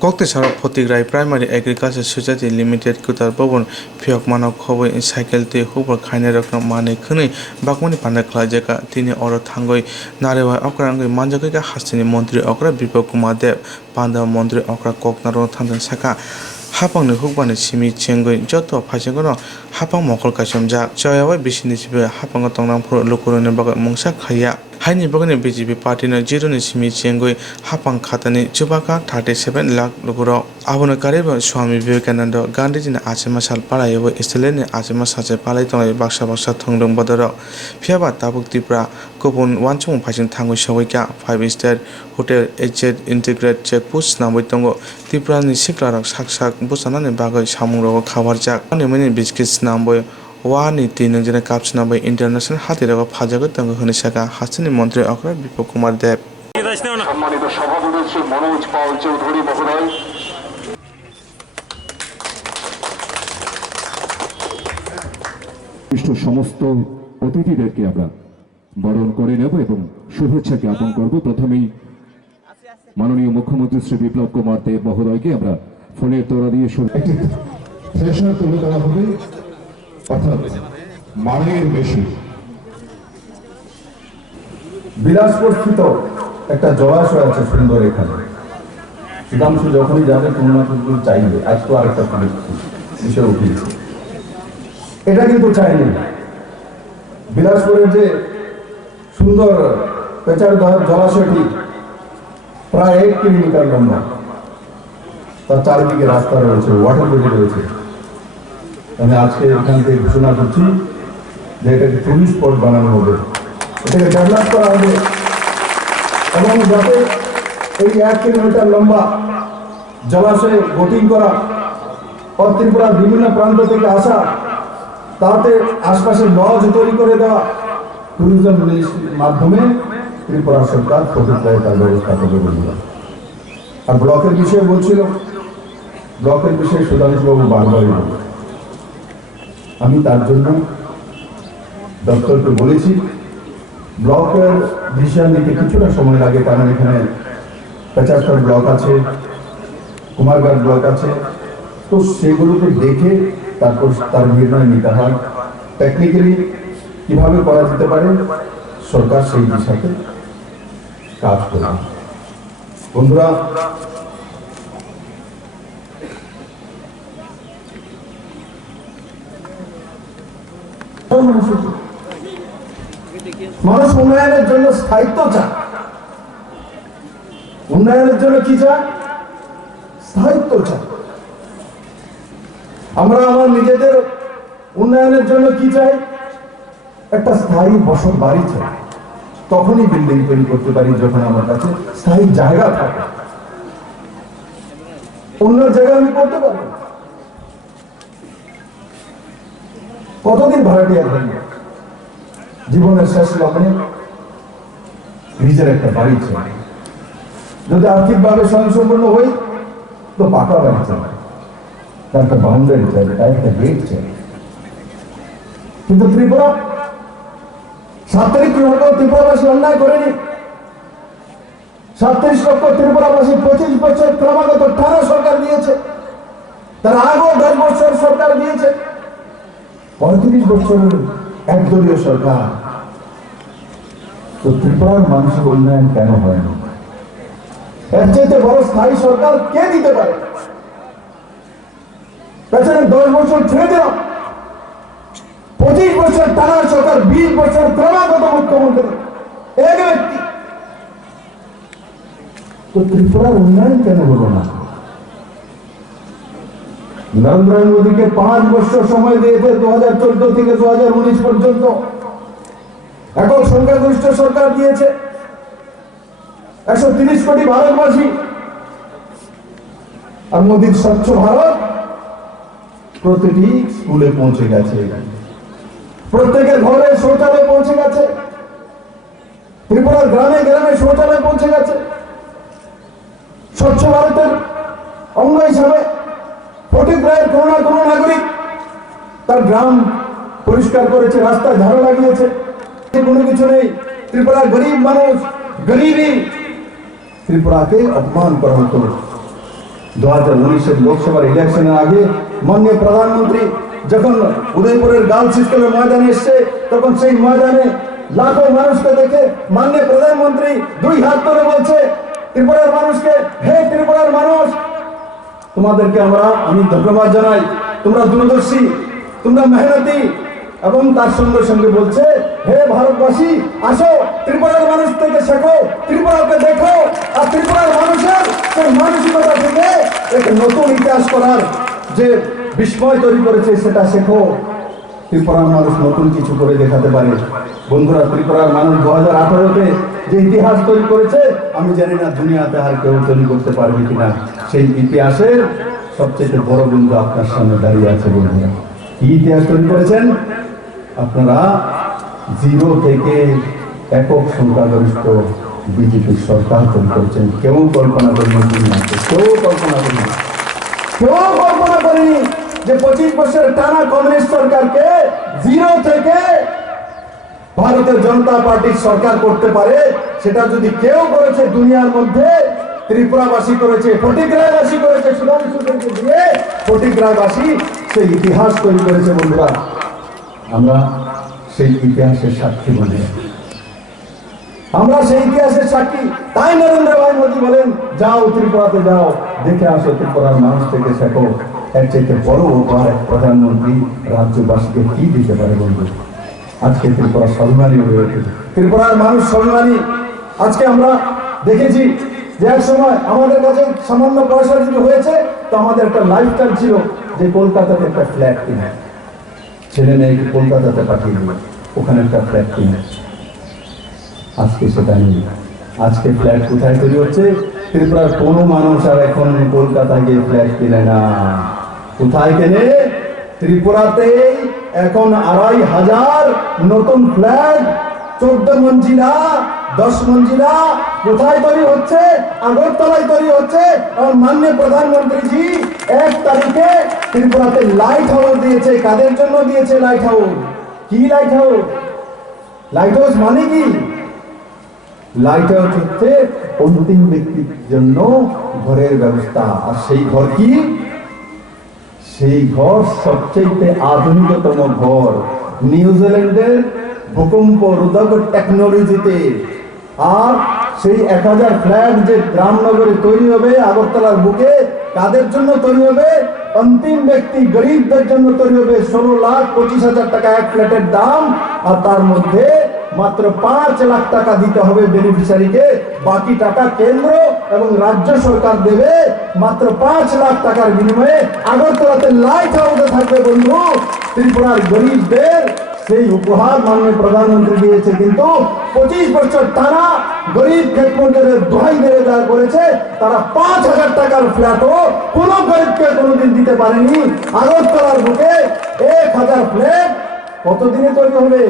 Koktesarak Photigrai Primary Agriculture Society Limited Kutar Bobon Phiok Manok Khoboi Cycle Te Hubor Khaine Rakna Mane Khunui Bakmani Panda Khlajaka Tini Oro Thangoi Narewa Okrangoi Manjakika Hastini Montri Okra Bipok Kumar Dev Panda Montri Okra Koknaro Thandan Saka Hapang Hukbani Simi Chengoi Joto Pajagono Hapang Mokol Kashamja Choyawa Bishini Hapang Tongnam Pro Lukurone Baga Mungsa Khaya Haini Bagani BJP Party na Jiro ni Simi Chengoi Hapang Khatani Chubaka 37 lakh lukuro Abona Kariba Swami Vivekananda Gandhi na Achema Sal Palayo Istelene Achema Sache Palai Tongai Baksha Baksha Thongdong Badaro Phiaba Tabuk Tipra Kopon Wanchung Phajing Thangoi Shawika 5-star Hotel HZ Integrated Checkpost Namoi Tongo Tipra ni Siklarak Saksak Busana ni Bagoi Samungro Khawarjak Ani Biscuits Namboy Wani Tinajana Kapsna by International Hatira Pajago Tango Hunisaka Hasani Montre Okra Bipok Kumar Dev সম্মানিত সভাপতি মনোজ পাল চৌধুরী মহোদয় সমস্ত অতিথিদেরকে আমরা বরণ করে নেব এবং শুভেচ্ছা জ্ঞাপন করব। প্রথমেই মাননীয় মুখ্যমন্ত্রী শ্রী বিপ্লব কুমার দেব মহোদয়কে আমরা ফোনের তোড়া দিয়ে একটি থ্রেশার তুলে দেওয়া হবে, অর্থাৎ মানের বেশি। বিলাসপুর স্থিত একটা জলাশয় আছে সুন্দর, এখানে সুধাংশু যখনই যাবে তুলনাগুলো চাইবে। আজ তো আরেকটা বিষয় উঠিয়েছে, এটা কিন্তু চাইনি। বিলাসপুরের যে সুন্দর পেঁচার জলাশয়টি প্রায় 1 কিলোমিটার লম্বা, তার চারিদিকে রাস্তা রয়েছে, ওয়াটার বডি রয়েছে। আমি আজকে এখান থেকে ঘোষণা করছি যে এটাকে টুরিস্ট স্পট বানানো হবে, এটাকে ডেভেলপ করা হবে এবং যাতে এই 1 কিলোমিটার লম্বা জলাশয়ে বোটিং করা ও ত্রিপুরার বিভিন্ন প্রান্ত থেকে আসা, তাতে আশপাশে লজ তৈরি করে দেওয়া, ট্যুরিজম মিনিস্ট্রির মাধ্যমে ত্রিপুরা সরকার প্রতিক্রিয়ায় তার ব্যবস্থা করবে বলছিল। আর ব্লকের বিষয়ে বলছিল, ব্লকের বিষয়ে সুধাংশুবাবু বারবারই বলল। আমি তার জন্য দপ্তরকে বলেছি ব্লকের ডিসিশন নিতে কিছুটা সময় লাগে, কারণ এখানে 75 ব্লক আছে, কুমারঘাট ব্লক আছে, তো সেগুলোকে দেখে তারপর তার নির্ণয় নিতে হয়। টেকনিক্যালি কিভাবে করা যেতে পারে সরকার সেই দিশাতে কাজ করে। বন্ধুরা, মানুষ উন্নয়নের জন্য স্থায়িত্ব চায়। উন্নয়নের জন্য কি চায়? স্থায়িত্ব চায়। আমরা আমার নিজেদের উন্নয়নের জন্য কি চাই? একটা স্থায়ী বসত বাড়ি চাই। তখনই বিল্ডিং তৈরি করতে পারি যখন আমার কাছে স্থায়ী জায়গা থাকে। অন্য জায়গায় আমি করতে পারবো। কতদিন ভাড়াটিয়া থাকবে? জীবনের শেষ লগ্নে নিজের একটা বাড়ি চাই। যদি আর্থিকভাবে স্বয়ংসম্পূর্ণ হই তো পাকা বাড়ি চাই, তার একটা বাউন্ডারি চাই, তার একটা গেট চাই। কিন্তু ত্রিপুরা 37 লক্ষ ত্রিপুরাবাসী অন্যায় করেনি। 37 লক্ষ ত্রিপুরাবাসী 25 বছর ক্রমাগত টানা সরকার দিয়েছে, তার আগেও 10 বছর সরকার দিয়েছে, 35 বছরের একদলীয় সরকার। তো ত্রিপুরার মানুষের উন্নয়ন কেন হয় না? এর চাইতে বড় স্থায়ী সরকার কে দিতে পারে? পেছনে 10 বছর ছেড়ে দিলাম, 25 বছর টানা সরকার, 20 বছর ক্রমাগত মুখ্যমন্ত্রী এক ব্যক্তি। তো ত্রিপুরার উন্নয়ন কেন হলো না? নরেন্দ্র মোদীকে 5 বছর সময় দিয়েছে, 2014 থেকে 2019 পর্যন্ত এখন সংখ্যাগরিষ্ঠ সরকার দিয়েছে। 130 কোটি ভারতবাসী, আর মোদীর স্বচ্ছ ভারত প্রতিটি স্কুলে পৌঁছে গেছে, প্রত্যেকের ঘরে শৌচালয় পৌঁছে গেছে, ত্রিপুরার গ্রামে গ্রামে শৌচালয় পৌঁছে গেছে। স্বচ্ছ ভারতের অঙ্গ হিসাবে ফটিকরায়ের কোনো না কোনো নাগরিক তার গ্রাম পরিষ্কার করেছে, রাস্তায় ঝাড়ু লাগিয়েছে। কোনো কিছু নেই। ত্রিপুরার গরিব মানুষ, গরিবই ত্রিপুরাকে অপমান করা হতো। 2019 লোকসভার ইলেকশনের আগে মাননীয় প্রধানমন্ত্রী যখন উদয়পুরের গার্লস স্কুলের ময়দানে এসছে, তখন সেই ময়দানে লাখো মানুষকে দেখে মাননীয় প্রধানমন্ত্রী 2 হাত ধরে বলছে ত্রিপুরার মানুষকে, হে ত্রিপুরার মানুষ, তোমাদেরকে আমি ধন্যবাদ জানাই, তোমরা দূরদর্শী, তোমরা মেহনতি। এবং তার সঙ্গে সঙ্গে বলছে, হে ভারতবাসী, আসো ত্রিপুরার মানুষ থেকে শেখো, ত্রিপুরাকে দেখো, আর ত্রিপুরার মানুষের সেই মানসিকতা থেকে এক নতুন ইতিহাস করার যে বিস্ময় তৈরি করেছে সেটা শেখো। ত্রিপুরার মানুষ নতুন কিছু করে দেখাতে পারে। বন্ধুরা, ত্রিপুরার মানুষ 2018-তে যে ইতিহাস তৈরি করেছে, আমি জানি না দুনিয়াতে আর কেউ তৈরি করতে পারবে কিনা। সেই ইতিহাসের সবচেয়ে বড় বিন্দু আপনার সামনে দাঁড়িয়ে আছে। বন্ধুরা, কি ইতিহাস তৈরি করেছেন আপনারা? 0 থেকে একক সংখ্যাগরিষ্ঠ বিজেপি সরকার তৈরি করেছেন। কেউ কল্পনা করেনি, কেউ কল্পনা করেনি, কেউ কল্পনা করেনি যে 25 বছরের টানা কমিউনিস্ট সরকারকে 0 থেকে ভারতের জনতা পার্টির সরকার করতে পারে। সেটা যদি কেউ করেছে দুনিয়ার মধ্যে, ত্রিপুরাবাসী করেছে, ফটিকরায়বাসী করেছে। সুধাংশুকে দিয়ে ফটিকরায়বাসী সেই ইতিহাস তৈরি করেছে। বন্ধুরা, আমরা সেই ইতিহাসের সাক্ষী বলি, আমরা সেই ইতিহাসের সাক্ষী। তাই নরেন্দ্র ভাই মোদী বলেন, যাও ত্রিপুরাতে যাও, দেখে আসো, ত্রিপুরার মানুষ থেকে শেখো। এর চাইতে বড় উপহার প্রধানমন্ত্রী রাজ্যবাসীকে কি দিতে পারে? বন্ধু, আজকে ত্রিপুরা স্বাভিমানী হয়ে উঠেছে, ত্রিপুরার মানুষ স্বাভিমানী। আজকে আমরা দেখেছি যে এক সময় আমাদের কাছে সামান্য পয়সা যদি হয়েছে, তো আমাদের একটা লাইফস্টাইল ছিল যে কলকাতাতে একটা ফ্ল্যাট কিনে, ছেলে মেয়েকে কলকাতাতে পাঠিয়ে দিল, ওখানে একটা ফ্ল্যাট কিনে। আজকে সেটা নেই। আজকে ফ্ল্যাট কোথায় তৈরি হচ্ছে? ত্রিপুরার কোনো মানুষ আর এখন কলকাতায় গিয়ে ফ্ল্যাট কিনে না। কোথায় কেনে? ত্রিপুরাতেই এখন 2500 নতুন ফ্ল্যাট, 14 মঞ্জিলা, 10 মঞ্জিলা কোথায় তৈরি হচ্ছে? আগরতলায় তৈরি হচ্ছে। আর মাননীয় প্রধানমন্ত্রীজি 1 তারিখে ত্রিপুরাতে লাইট হাউস দিয়েছে। কাদের জন্য দিয়েছে লাইট হাউস? কি লাইট হাউস? লাইট হাউস মানে কি? লাইট হাউস হচ্ছে অন্তিম ব্যক্তির জন্য ঘরের ব্যবস্থা। আর সেই ঘর কি? সেই ঘর সবচেয়ে আধুনিকতম ঘর, নিউজিল্যান্ডের ভূকম্প রোধক টেকনোলজিতে। আর সেই 1000 ফ্ল্যাট যে গ্রামনগরে তৈরি হবে আগরতলার বুকে, কাদের জন্য তৈরি হবে? অন্তিম ব্যক্তি গরিবদের জন্য তৈরি হবে। 16,25,000 টাকা এক ফ্ল্যাটের দাম। আর তার মধ্যে মাত্র 5 লাখ টাকা দিতে হবে বেনিফিশিয়ারিকে, বাকি টাকা কেন্দ্র এবং রাজ্য সরকার দেবে। মাত্র 5 লাখ টাকার বিনিময়ে আগরতলাতে লাইট হাউসে থাকবে। বন্ধু, ত্রিপুরার গরিবদের সেই উপহার মাননীয় প্রধানমন্ত্রী দিয়েছে। কিন্তু 25 বছর টানা গরিব ক্ষেত্রমন্ত্রীদের দোহাই মেরে যা করেছে, তারা 5000 টাকার ফ্ল্যাটও কোন গরিবকে কোনোদিন দিতে পারেনি। আগরতলার বুকে 1000 ফ্ল্যাট কতদিনে তৈরি হবে?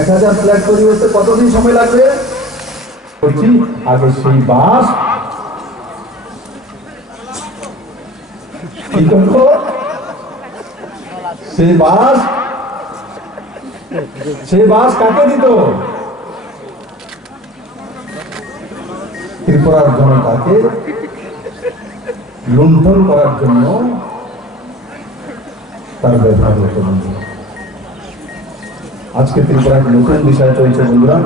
1000 ফ্ল্যাট তৈরি হতে কতদিন সময় লাগবে? আগে সেই বাস কি করবো? সেই বাস কাকে দিত? ত্রিপুরার জনতাকে লুণ্ঠন করার জন্য তার ব্যবহার হতো। আজকে ত্রিপুরার নতুন বিষয় চলছে। বন্ধুরা,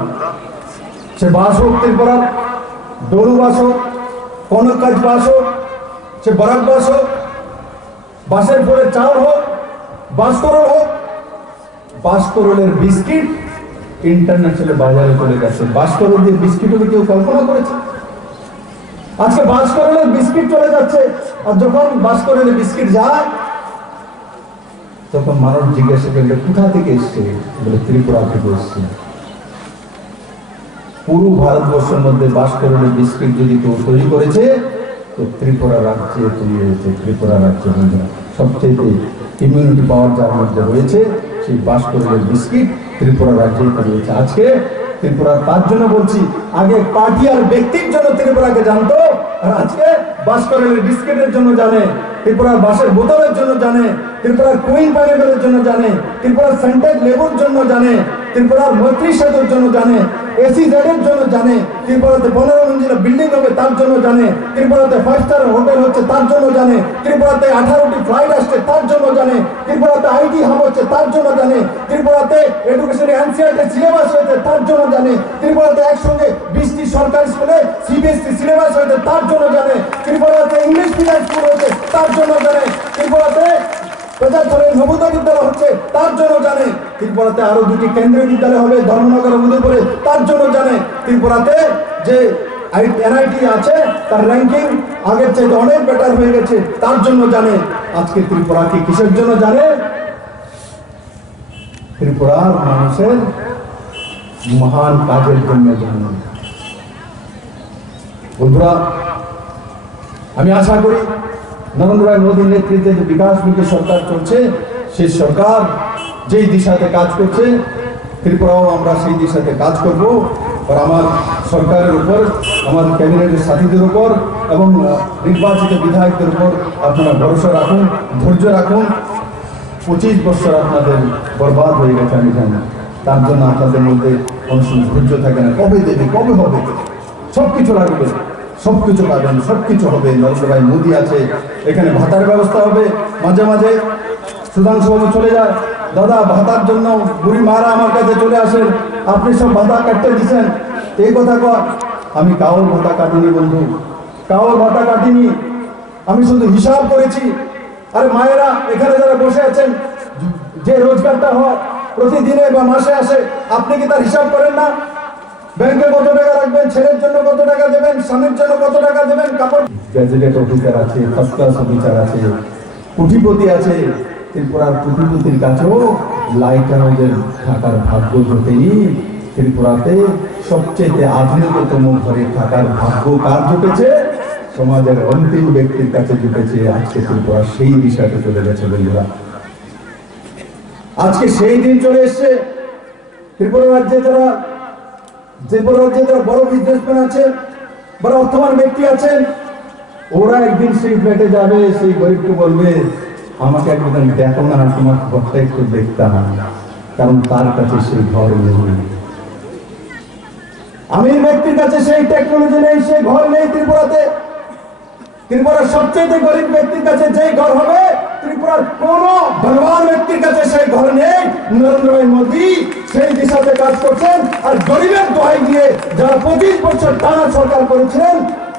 সে বাস হোক ত্রিপুরার ডোরু বাস হোক, কনকাজ বাস হোক, সে বরাক বাস হোক, বাসের পরে চাল হোক, বাসকরল হোক, বাসকরলের বিস্কিট ইন্টারন্যাশনাল বাজারে চলে গেছে। বাসকরল দিয়ে বিস্কিট হবে কেউ কল্পনা করেছে? আজকে বাসকরলের বিস্কিট চলে যাচ্ছে। আর যখন বাসকরলের বিস্কিট যায়, তখন মানুষ জিজ্ঞাসা করলে কোথা থেকে এসছে? বলে ত্রিপুরা থেকে এসছে। পুরো ভারতবর্ষের মধ্যে বাসকরলের বিস্কিট যদি কেউ তৈরি করেছে, তো ত্রিপুরা রাজ্যে তৈরি হয়েছে। ত্রিপুরা রাজ্যে সবচেয়ে ইমিউনিটি পাওয়ার যার মধ্যে রয়েছে, সেই বাসকরলের বিস্কিট ত্রিপুরা রাজ্যে তৈরি হয়েছে। আজকে ত্রিপুরা তার জন্য বলছি, আগে পার্টি আর ব্যক্তির জন্য ত্রিপুরাকে জানতো, আর আজকে বাসকরলের বিস্কিটের জন্য জানে, ত্রিপুরার বাসের বোতলের জন্য জানে, ত্রিপুরার কুইন পাইনাপেলের জন্য জানে, ত্রিপুরার সেন্টেড লেবুর জন্য জানে, ত্রিপুরার মৈত্রী সেতুর জন্য জানে, SEZ এর জন্য জানে, ত্রিপুরাতে 15 মঞ্জিলা বিল্ডিং হবে তার জন্য জানে, ত্রিপুরাতে 5 স্টার হোটেল হচ্ছে তার জন্য জানে, ত্রিপুরাতে 18টি ফ্লাইট আসছে তার জন্য জানে, ত্রিপুরাতে IT হাব হচ্ছে তার জন্য জানে, ত্রিপুরাতে এডুকেশন NCERT সিলেবাস হয়েছে তার জন্য জানে, ত্রিপুরাতে একসঙ্গে 20টি সরকারি স্কুলে CBSE সিলেবাস হয়েছে তার জন্য জানে, ত্রিপুরাতে ইংলিশ মিডিয়াম স্কুল হয়েছে তার জন্য জানে, ত্রিপুরাতে প্রজাতন্ত্রের নবোদয় বিদ্যালয় হচ্ছে তার জন্য জানে, ত্রিপুরাতে আরো 2টি কেন্দ্রীয় বিদ্যালয় হবে ধর্মনগর উদয়পুরে তার জন্য জানে, ত্রিপুরাতে যে NIT আছে তার র্যাঙ্কিং আগের চাইতে অনেক বেটার হয়ে গেছে তার জন্য জানে। আজকে ত্রিপুরা কি কিসের জন্য জানে? ত্রিপুরার মানুষের মহান কাজের জন্য জানে। বন্ধুরা, আমি আশা করি নরেন্দ্র ভাই মোদীর নেতৃত্বে যে বিকাশমুখী সরকার চলছে, সেই সরকার যেই দিশাতে কাজ করছে, ত্রিপুরাও আমরা সেই দিশাতে কাজ করব। আর আমার সরকারের উপর, আমার ক্যাবিনেটের সাথীদের উপর এবং নির্বাচিত বিধায়কদের উপর আপনারা ভরসা রাখুন, ধৈর্য রাখুন। 25 বছর আপনাদের বরবাদ হয়ে গেছে আমি জানি, তার জন্য আপনাদের মধ্যে কোনো ধৈর্য থাকে না। কবে দেবে, কবে হবে, সবকিছু লাগবে, সবকিছু পাবেন, সবকিছু হবে। নরেন্দ্র ভাই মোদী আছে, এখানে ভাতার ব্যবস্থা হবে। মাঝে মাঝে সুধাংশুবাবু চলে যায়, দাদা ভাতার জন্য বুড়ি মারা আমার কাছে চলে আসেন, আপনি সব ভাতা কাটতে দিচ্ছেন, এই কথা কয়। আমি কাউর ভাতা কাটিনি বন্ধু, কাউর ভাতা কাটিনি, আমি শুধু হিসাব করেছি। আরে মায়েরা এখানে যারা বসে আছেন, যে রোজগারটা হয় প্রতিদিনে বা মাসে আসে, আপনি কি তার হিসাব করেন না? ব্যাংকে কত টাকা রাখবেন, ছেলের জন্য কত টাকা দেবেন, স্বামীর জন্য কত টাকা দেবেন, কাপড়। গ্যাজেটেড অফিসার আছে, ফার্স্ট ক্লাস অফিসার আছে, কোটিপতি আছে। ত্রিপুরার কোটিপতির কাছেও লাইট হাউসের থাকার ভাগ্য জোটেনি। ত্রিপুরাতে সবচেয়ে আধুনিকতম ঘরে থাকার ভাগ্য কার জুটেছে? সমাজের অন্তিম ব্যক্তির কাছে জুটেছে। আজকে ত্রিপুরা সেই দিশাতে চলে গেছে বন্ধুরা, আজকে সেই দিন চলে এসছে। ত্রিপুরা রাজ্যে যারা বড় বিজনেসম্যান আছে, বড় অর্থবান ব্যক্তি আছেন, ওরা একদিন সেই ফ্ল্যাটে যাবে, সেই গরিবকে বলবে আমাকে একদিন দেখো না, তোমার ঘরটা একটু দেখতাম, কারণ তার কাছে সেই ঘর নেই। আমির ব্যক্তির কাছে সেই টেকনোলজি নেই, সেই ঘর নেই ত্রিপুরাতে। ত্রিপুরার সবচেয়ে গরিব ব্যক্তির কাছে যে ঘর হবে, ত্রিপুরার কোন ধনবান ব্যক্তির কাছে সেই ঘর নেই। নরেন্দ্র ভাই মোদী সেই দিশাতে কাজ করছেন। আর গরিবের দোহাই দিয়ে যারা 25 বছর টানা সরকার করেছিলেন,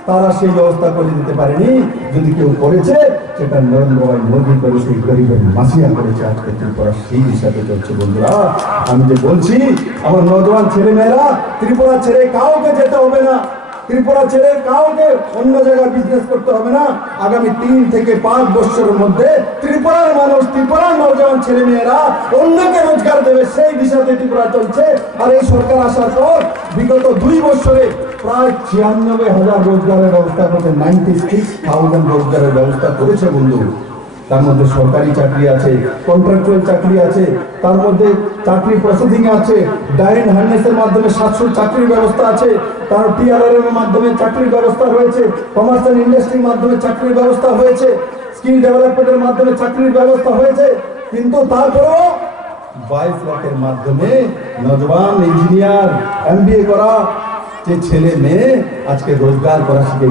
তারা সেই ব্যবস্থা করে দিতে পারেনি। যদি কেউ করেছে, সেটা নরেন্দ্র ভাই মোদী করেছে, গরিবের মাসিয়া করেছে। আজকে ত্রিপুরা সেই দিশাতে চলছে বন্ধুরা। আমি যে বলছি, আমার নজওয়ান ছেলে মেয়েরা, ত্রিপুরা ছেড়ে কাউকে যেতে হবে না, ত্রিপুরা ছেড়ে কাউকে অন্য জায়গায় বিজনেস করতে হবে না। আগামী 3 থেকে 5 বছরের মধ্যে ত্রিপুরার মানুষ, ত্রিপুরার নওজওয়ান ছেলে মেয়েরা অন্যকে রোজগার দেবে, সেই দিশাতে ত্রিপুরা চলছে। আর এই সরকার আসার পর বিগত 2 বছরে প্রায় 96,000 রোজগারের ব্যবস্থা করেছে, 96,000 রোজগারের ব্যবস্থা করেছে বন্ধু। তার মধ্যে সরকারি চাকরি আছে, কন্ট্রাকচুয়াল চাকরি আছে, তার মধ্যে চাকরি প্রসেসিং আছে, ডাইরেক্ট হার্নেসের মাধ্যমে 700 চাকরির ব্যবস্থা আছে, তার TRR এর মাধ্যমে চাকরির ব্যবস্থা হয়েছে, কমার্শিয়াল ইন্ডাস্ট্রির মাধ্যমে চাকরির ব্যবস্থা হয়েছে, স্কিল ডেভেলপমেন্টের মাধ্যমে চাকরির ব্যবস্থা হয়েছে। কিন্তু তারপরেও 22 লাখের মাধ্যমে নজওয়ান ইঞ্জিনিয়ার MBA করা যে ছেলে মেয়ে আজকে রোজগার করা শিখে